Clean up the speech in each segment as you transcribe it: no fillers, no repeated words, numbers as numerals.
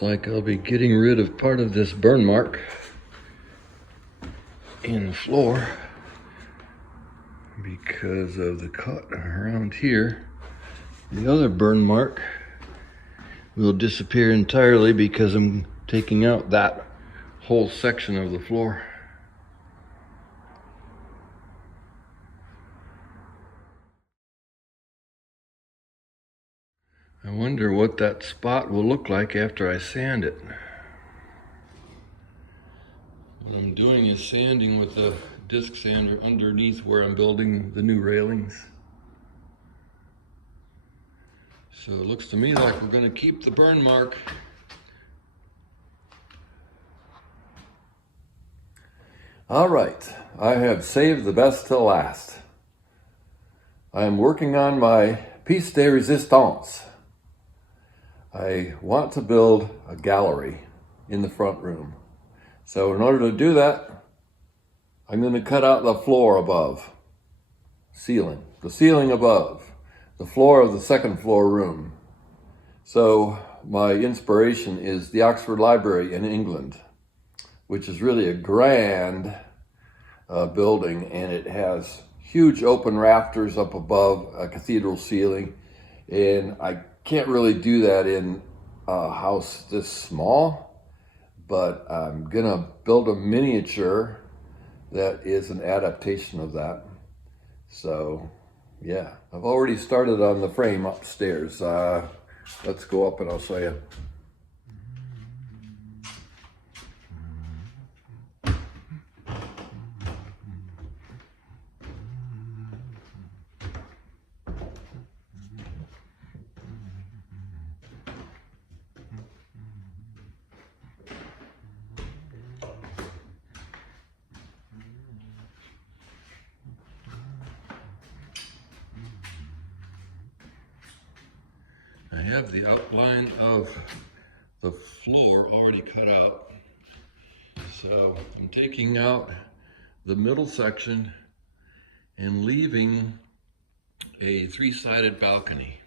Looks like I'll be getting rid of part of this burn mark in the floor because of the cut around here. The other burn mark will disappear entirely because I'm taking out that whole section of the floor. I wonder what that spot will look like after I sand it. What I'm doing is sanding with a disc sander underneath where I'm building the new railings. So it looks to me like we're going to keep the burn mark. All right, I have saved the best till last. I am working on my pièce de résistance. I want to build a gallery in the front room. So in order to do that, I'm going to cut out the floor above, the ceiling above, the floor of the second floor room. So my inspiration is the Oxford Library in England, which is really a grand building, and it has huge open rafters up above a cathedral ceiling. And I can't really do that in a house this small, but I'm gonna build a miniature that is an adaptation of that. So yeah, I've already started on the frame upstairs. Let's go up and I'll show you. I have the outline of the floor already cut out. So I'm taking out the middle section and leaving a three-sided balcony.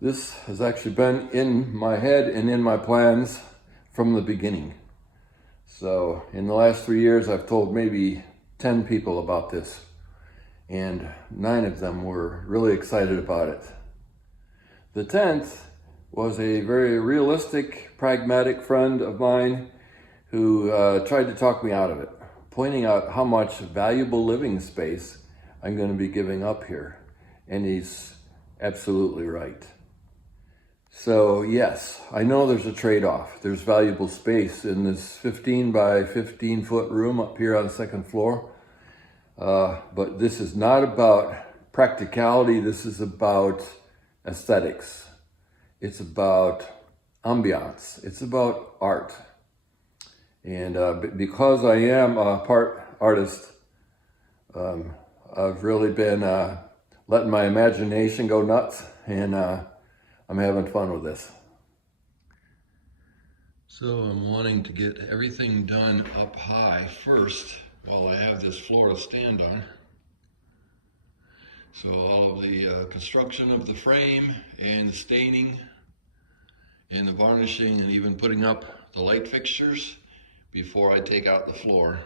This has actually been in my head and in my plans from the beginning. So in the last 3 years, I've told maybe 10 people about this, and 9 of them were really excited about it. The 10th was a very realistic, pragmatic friend of mine who tried to talk me out of it, pointing out how much valuable living space I'm going to be giving up here. And he's absolutely right. So yes, I know there's a trade-off. There's valuable space in this 15 by 15 foot room up here on the second floor. But this is not about practicality. This is about aesthetics. It's about ambiance. It's about art. And because I am a part artist, I've really been letting my imagination go nuts, and I'm having fun with this. So I'm wanting to get everything done up high first while I have this floor to stand on. So all of the construction of the frame and the staining and the varnishing and even putting up the light fixtures before I take out the floor.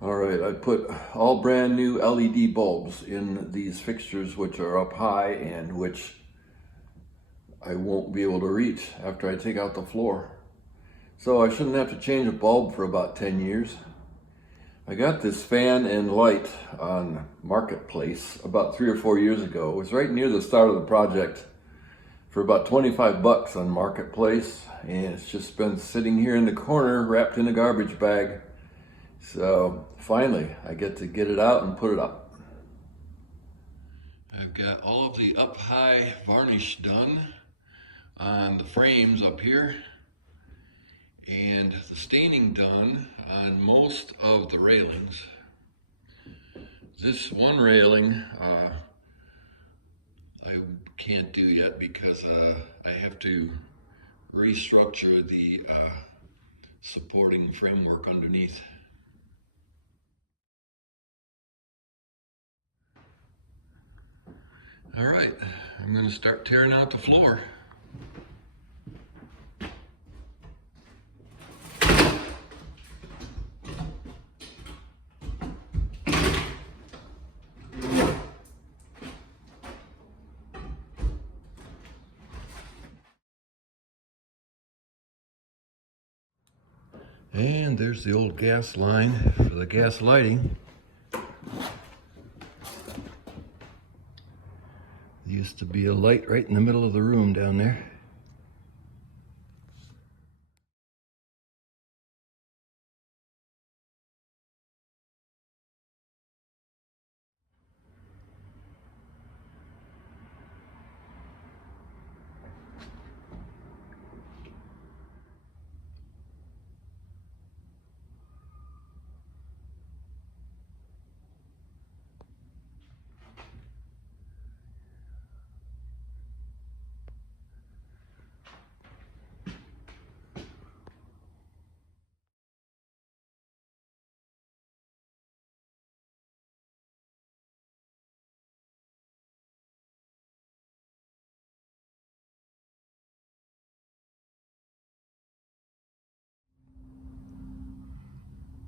All right, I put all brand new LED bulbs in these fixtures, which are up high and which I won't be able to reach after I take out the floor. So I shouldn't have to change a bulb for about 10 years. I got this fan and light on Marketplace about 3 or 4 years ago. It was right near the start of the project for about 25 bucks on Marketplace, and it's just been sitting here in the corner wrapped in a garbage bag. So finally I get to get it out and put it up. I've got all of the up high varnish done on the frames up here and the staining done on most of the railings. This one railing I can't do yet because I have to restructure the supporting framework underneath. All right, I'm going to start tearing out the floor. And there's the old gas line for the gas lighting. There used to be a light right in the middle of the room down there.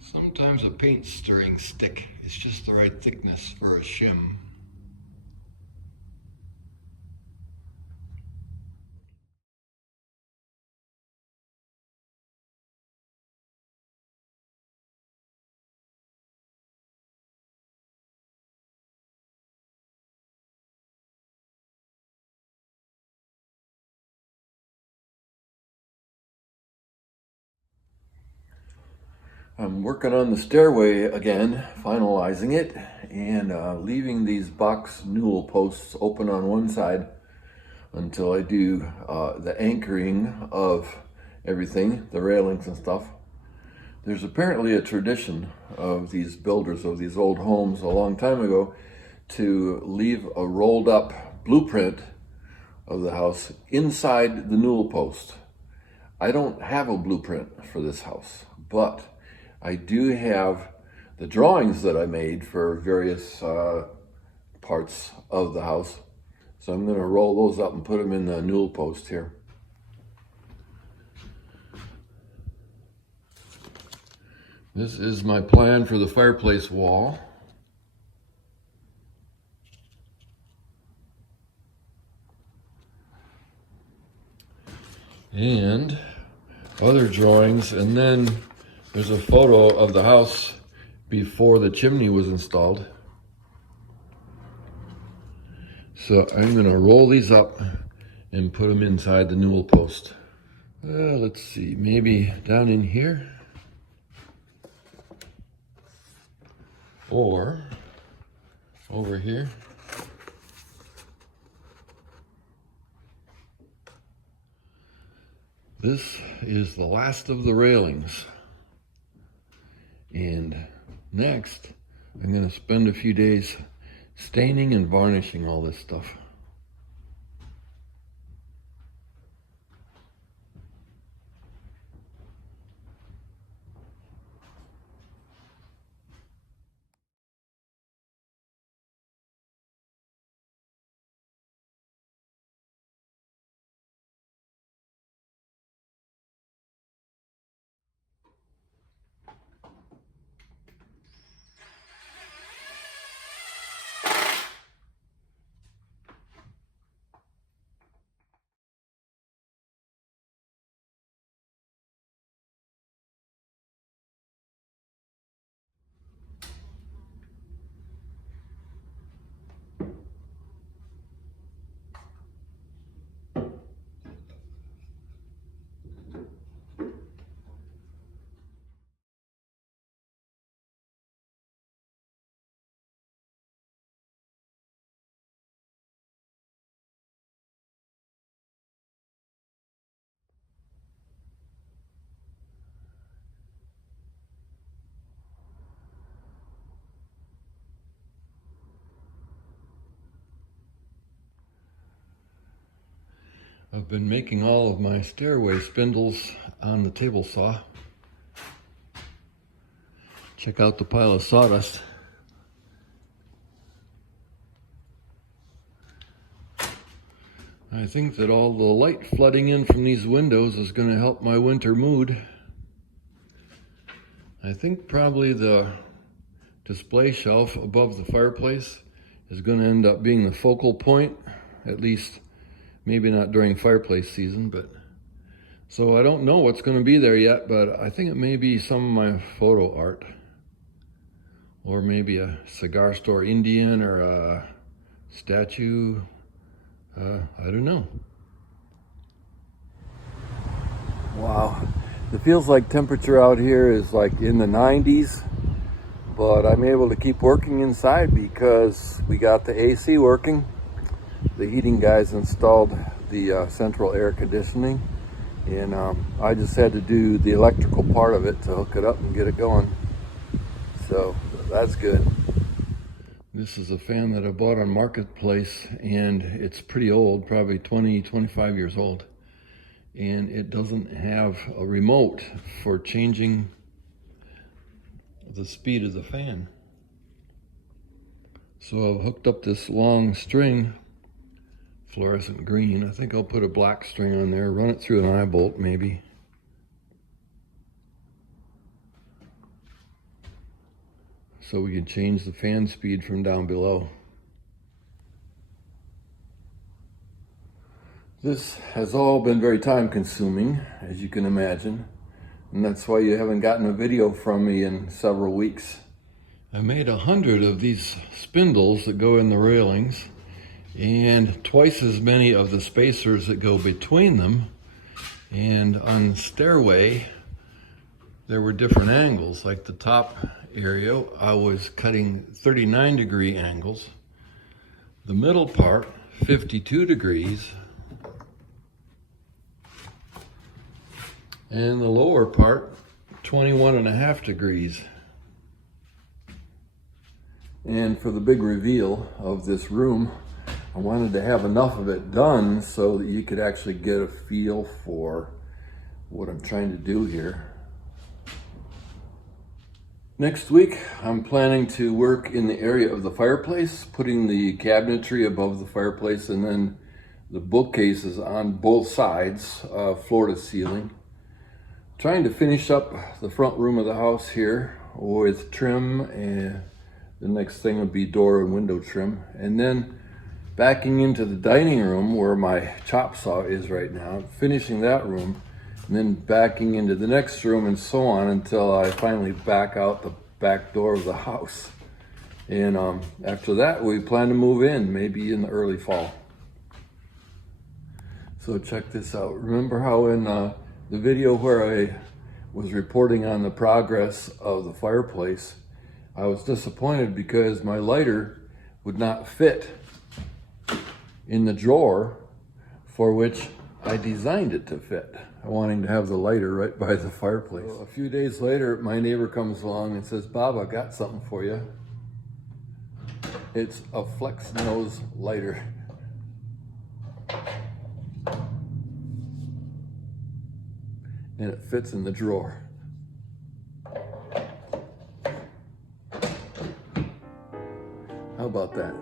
Sometimes a paint stirring stick is just the right thickness for a shim. I'm working on the stairway again, finalizing it, and leaving these box newel posts open on one side until I do the anchoring of everything, the railings and stuff. There's apparently a tradition of these builders of these old homes a long time ago to leave a rolled up blueprint of the house inside the newel post. I don't have a blueprint for this house, but I do have the drawings that I made for various parts of the house. So I'm going to roll those up and put them in the newel post here. This is my plan for the fireplace wall. And other drawings, and then there's a photo of the house before the chimney was installed. So I'm going to roll these up and put them inside the newel post. Let's see, maybe down in here, or over here. This is the last of the railings. And next, I'm going to spend a few days staining and varnishing all this stuff. I've been making all of my stairway spindles on the table saw. Check out the pile of sawdust. I think that all the light flooding in from these windows is going to help my winter mood. I think probably the display shelf above the fireplace is going to end up being the focal point, at least maybe not during fireplace season, but so I don't know what's going to be there yet, but I think it may be some of my photo art, or maybe a cigar store Indian or a statue. I don't know. Wow, it feels like temperature out here is like in the 90s, but I'm able to keep working inside because we got the AC working. The heating guys installed the central air conditioning, and I just had to do the electrical part of it to hook it up and get it going. So that's good. This is a fan that I bought on Marketplace, and it's pretty old, probably 20, 25 years old. And it doesn't have a remote for changing the speed of the fan. So I've hooked up this long string, fluorescent green. I think I'll put a black string on there, run it through an eye bolt maybe. So we can change the fan speed from down below. This has all been very time consuming, as you can imagine, and that's why you haven't gotten a video from me in several weeks. I made 100 of these spindles that go in the railings, and twice as many of the spacers that go between them. And on the stairway, there were different angles, like the top area, I was cutting 39-degree angles. The middle part, 52 degrees. And the lower part, 21.5 degrees. And for the big reveal of this room, I wanted to have enough of it done so that you could actually get a feel for what I'm trying to do here. Next week, I'm planning to work in the area of the fireplace, putting the cabinetry above the fireplace and then the bookcases on both sides, floor to ceiling. Trying to finish up the front room of the house here with trim, and the next thing would be door and window trim. And then backing into the dining room where my chop saw is right now, finishing that room, and then backing into the next room and so on until I finally back out the back door of the house. And after that, we plan to move in, maybe in the early fall. So check this out. Remember how in the video where I was reporting on the progress of the fireplace, I was disappointed because my lighter would not fit in the drawer for which I designed it to fit, wanting to have the lighter right by the fireplace. So a few days later, my neighbor comes along and says, "Bob, I got something for you." It's a flex nose lighter. And it fits in the drawer. How about that?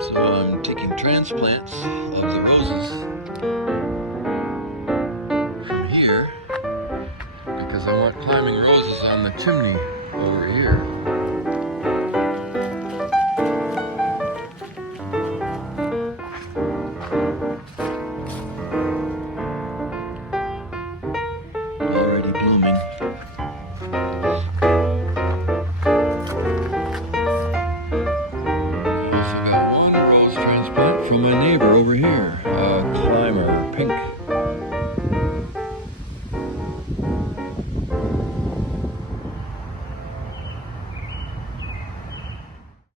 So I'm taking transplants of the roses from here because I want climbing roses on the chimney